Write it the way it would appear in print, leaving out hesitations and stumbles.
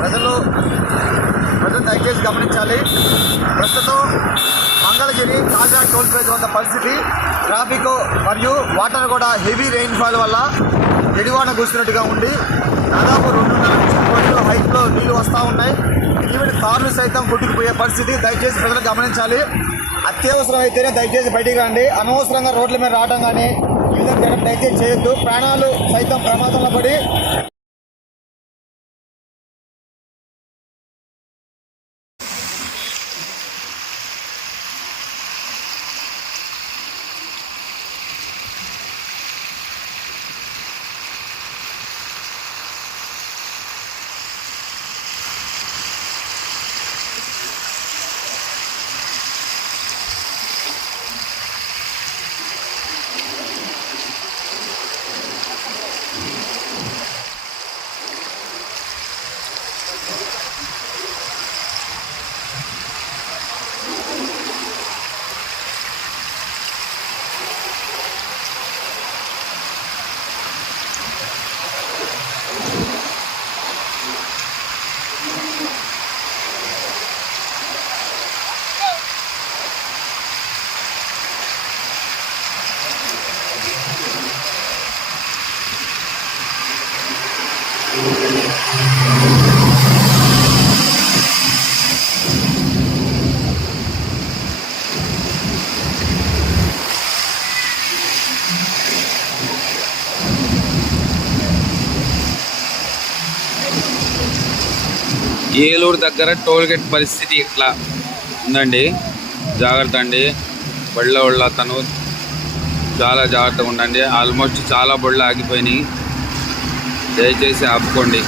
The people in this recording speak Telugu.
ప్రజలు దయచేసి గమనించాలి. ప్రస్తుతం మంగళగిరి తాజా టోల్ ప్లాజా వద్ద పరిస్థితి ట్రాఫిక్ మరియు వాటర్ కూడా హెవీ రెయిన్ఫాల్ వల్ల ఎడివాన కూర్చున్నట్టుగా ఉంది. దాదాపు 2.5 నుంచి 3 అడుగుల హైట్లో నీళ్లు వస్తూ ఉన్నాయి. ఈవెన్ కార్లు సైతం కొట్టుకుపోయే పరిస్థితి. దయచేసి ప్రజలు గమనించాలి. అత్యవసరం అయితేనే దయచేసి బయటికి రండి. అనవసరంగా రోడ్ల మీద రావడం కానీ ఈ విధంగా దయచేసి చేయొద్దు. ప్రాణాలు సైతం ప్రమాదంలో పడి ఏలూరు దగ్గర టోల్గేట్ పరిస్థితి ఇట్లా ఉందండి. జాగ్రత్త అండి. బళ్ళ అతను చాలా జాగ్రత్తగా ఉండండి. ఆల్మోస్ట్ చాలా బళ్ళు ఆగిపోయినాయి. దయచేసి ఆపుకోండి.